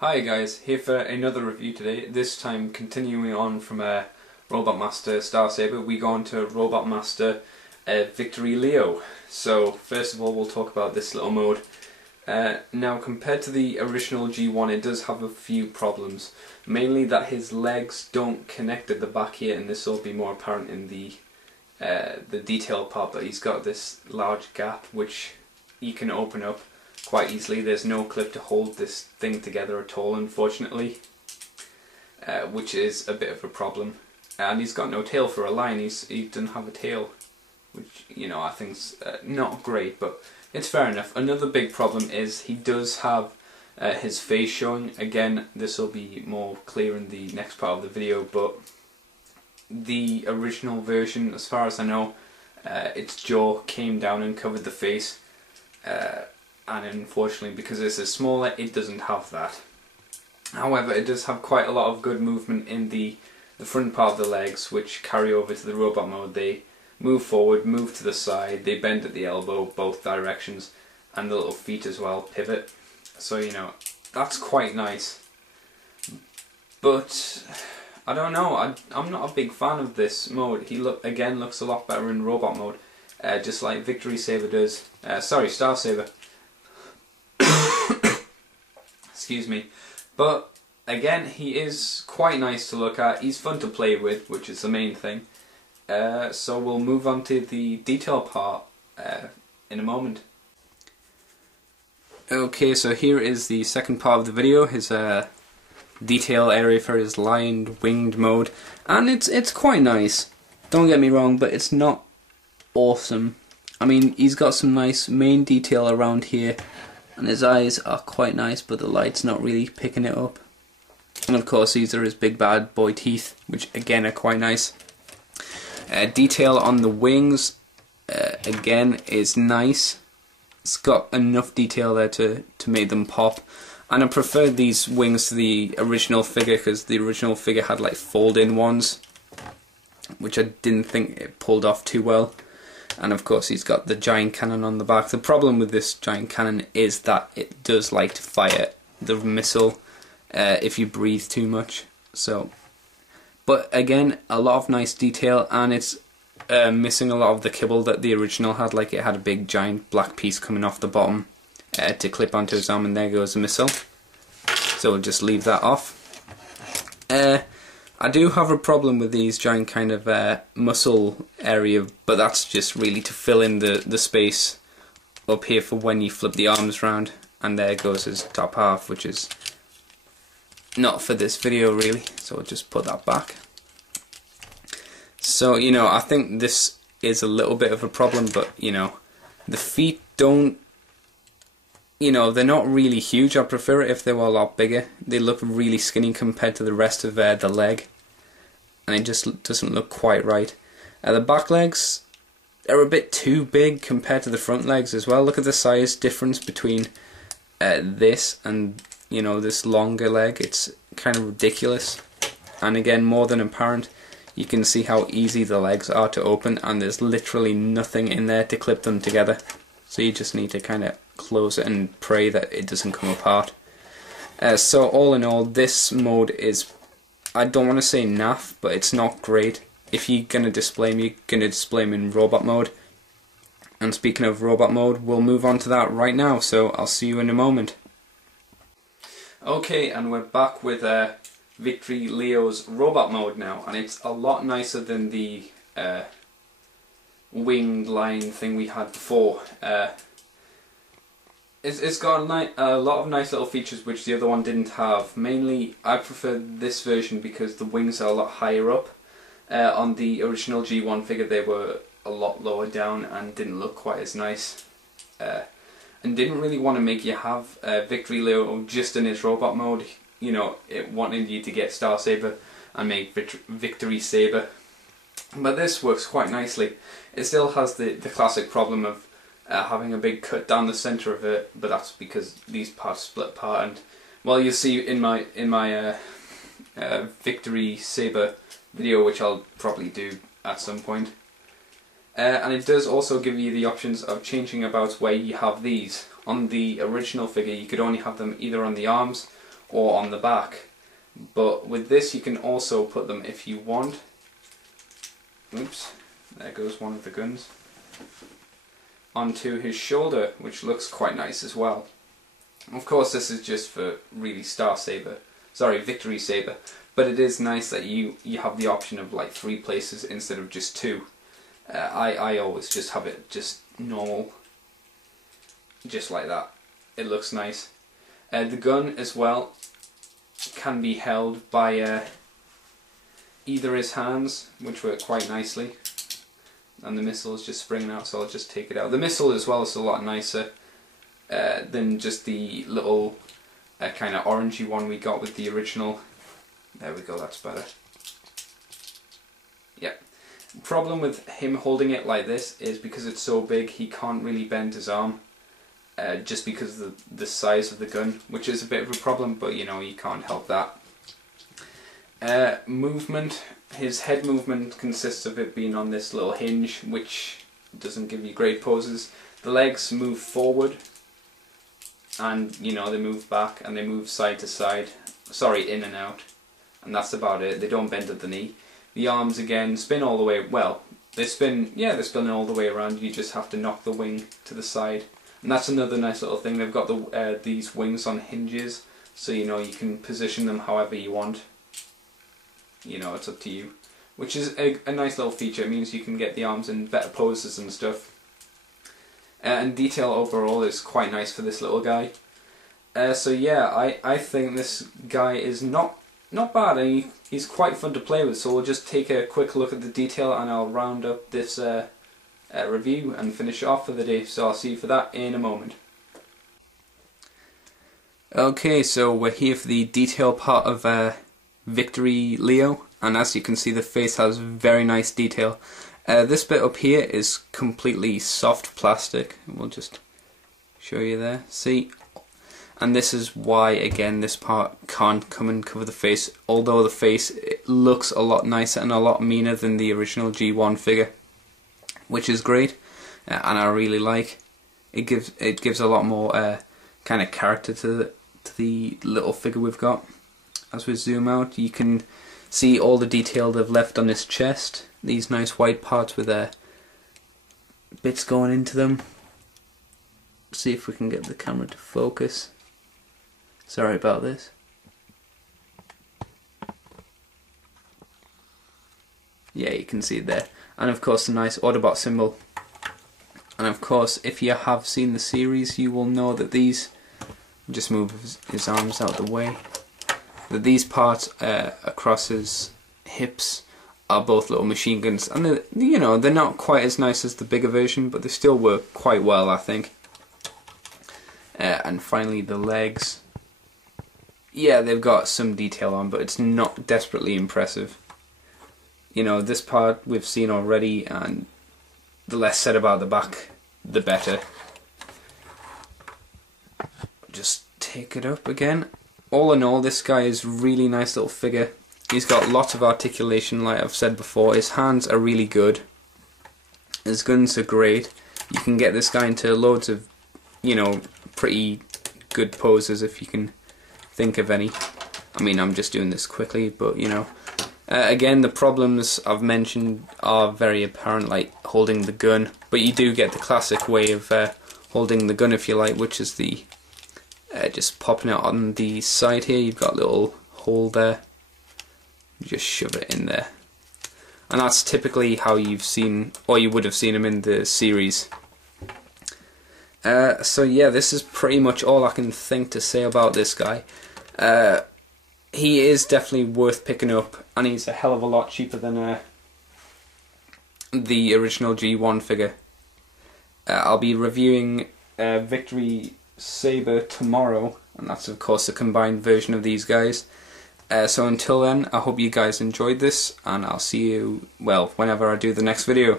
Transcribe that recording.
Hi guys, here for another review today. This time continuing on from Robotmaster Star Saber, we go on to Robotmaster Victory Leo. So first of all we'll talk about this little mode. Now compared to the original G1 it does have a few problems. Mainly that his legs don't connect at the back here, and this will be more apparent in the detail part, but he's got this large gap which you can open up quite easily. There's no clip to hold this thing together at all, unfortunately, which is a bit of a problem. And he's got no tail for a lion. He doesn't have a tail, which, you know, I think's not great, but it's fair enough. Another big problem is he does have his face showing. Again, this will be more clear in the next part of the video, but the original version, as far as I know, its jaw came down and covered the face. And unfortunately, because this is smaller, it doesn't have that. However, it does have quite a lot of good movement in the front part of the legs, which carry over to the robot mode. They move forward, move to the side, they bend at the elbow, both directions, and the little feet as well pivot. So, you know, that's quite nice. But I don't know, I'm not a big fan of this mode. He again looks a lot better in robot mode, just like Victory Saber does. Sorry, Star Saber. Excuse me. But again, he is quite nice to look at. He's fun to play with, which is the main thing. So we'll move on to the detail part in a moment. Okay, so here is the second part of the video, his detail area for his lined winged mode, and it's quite nice. Don't get me wrong, but it's not awesome. I mean, he's got some nice main detail around here, and his eyes are quite nice, but the light's not really picking it up. And of course these are his big bad boy teeth, which again are quite nice. Detail on the wings, again, is nice. It's got enough detail there to make them pop. And I prefer these wings to the original figure, because the original figure had like fold-in ones, which I didn't think it pulled off too well. And of course he's got the giant cannon on the back. The problem with this giant cannon is that it does like to fire the missile if you breathe too much. So, but again, a lot of nice detail, and it's missing a lot of the kibble that the original had. Like, it had a big giant black piece coming off the bottom to clip onto his arm, and there goes the missile. So we'll just leave that off. I do have a problem with these giant kind of muscle area, but that's just really to fill in the space up here for when you flip the arms around, and there goes his top half, which is not for this video really, so I'll just put that back. So, you know, I think this is a little bit of a problem, but, you know, the feet don't, you know, they're not really huge. I prefer it if they were a lot bigger. They look really skinny compared to the rest of the leg, and it just doesn't look quite right. The back legs are a bit too big compared to the front legs as well. Look at the size difference between this and, you know, this longer leg. It's kind of ridiculous, and again, more than apparent. You can see how easy the legs are to open, and there's literally nothing in there to clip them together. So you just need to kind of close it and pray that it doesn't come apart. So all in all, this mode is, I don't want to say naff, but it's not great. If you're going to display them, you're going to display them in robot mode. And speaking of robot mode, we'll move on to that right now, so I'll see you in a moment. Okay, and we're back with Victory Leo's robot mode now, and it's a lot nicer than the winged line thing we had before. It's got a lot of nice little features which the other one didn't have. Mainly, I prefer this version because the wings are a lot higher up. On the original G1 figure they were a lot lower down and didn't look quite as nice. And didn't really want to make you have Victory Leo just in his robot mode. You know, it wanted you to get Star Saber and make Victory Saber. But this works quite nicely. It still has the classic problem of having a big cut down the centre of it, but that's because these parts split apart. And well, you'll see in my Victory Saber video, which I'll probably do at some point. And it does also give you the options of changing about where you have these. On the original figure you could only have them either on the arms or on the back. But with this you can also put them, if you want, oops, there goes one of the guns, onto his shoulder, which looks quite nice as well. Of course this is just for really Victory Saber, but it is nice that you have the option of like 3 places instead of just 2. I always just have it just normal, just like that. It looks nice. The gun as well can be held by either his hands, which work quite nicely, and the missile is just springing out, so I'll just take it out. The missile as well is a lot nicer than just the little kind of orangey one we got with the original. There we go, that's better. Yep. Problem with him holding it like this is because it's so big he can't really bend his arm, just because of the size of the gun, which is a bit of a problem, but you know, you can't help that. Movement. His head movement consists of it being on this little hinge, which doesn't give you great poses. The legs move forward, and you know, they move back and they move side to side, sorry, in and out, and that's about it. They don't bend at the knee. The arms again spin all the way, well, they spin, yeah, they're spinning all the way around. You just have to knock the wing to the side, and that's another nice little thing. They've got these wings on hinges, so you know, you can position them however you want. You know, it's up to you, which is a nice little feature. It means you can get the arms in better poses and stuff. And detail overall is quite nice for this little guy. So yeah, I think this guy is not bad, and he's quite fun to play with. So we'll just take a quick look at the detail, and I'll round up this review and finish off for the day. So I'll see you for that in a moment. Okay, so we're here for the detail part of Victory Leo, and as you can see, the face has very nice detail. This bit up here is completely soft plastic. We'll just show you there. See? And this is why, again, this part can't come and cover the face, although the face looks a lot nicer and a lot meaner than the original G1 figure, which is great, and I really like. It gives a lot more kind of character to the little figure we've got. As we zoom out, you can see all the detail they've left on his chest. These nice white parts with bits going into them. See if we can get the camera to focus. Sorry about this. Yeah, you can see it there. And of course the nice Autobot symbol. And of course, if you have seen the series, you will know that these, just move his arms out of the way, that these parts across his hips are both little machine guns, and they're not quite as nice as the bigger version, but they still work quite well, I think. And finally the legs. Yeah, they've got some detail on, but it's not desperately impressive. You know, this part we've seen already, and the less said about the back, the better. Just take it up again. All in all, this guy is a really nice little figure. He's got lots of articulation, like I've said before. His hands are really good. His guns are great. You can get this guy into loads of, you know, pretty good poses if you can think of any. I mean, I'm just doing this quickly, but you know. Again, the problems I've mentioned are very apparent, like holding the gun. But you do get the classic way of holding the gun, if you like, which is the just popping it on the side here. You've got a little hole there. You just shove it in there, and that's typically how you've seen, or you would have seen him in the series. So yeah, this is pretty much all I can think to say about this guy. He is definitely worth picking up, and he's a hell of a lot cheaper than the original G1 figure. I'll be reviewing Victory Saber tomorrow, and that's of course a combined version of these guys. So until then, I hope you guys enjoyed this, and I'll see you, well, whenever I do the next video.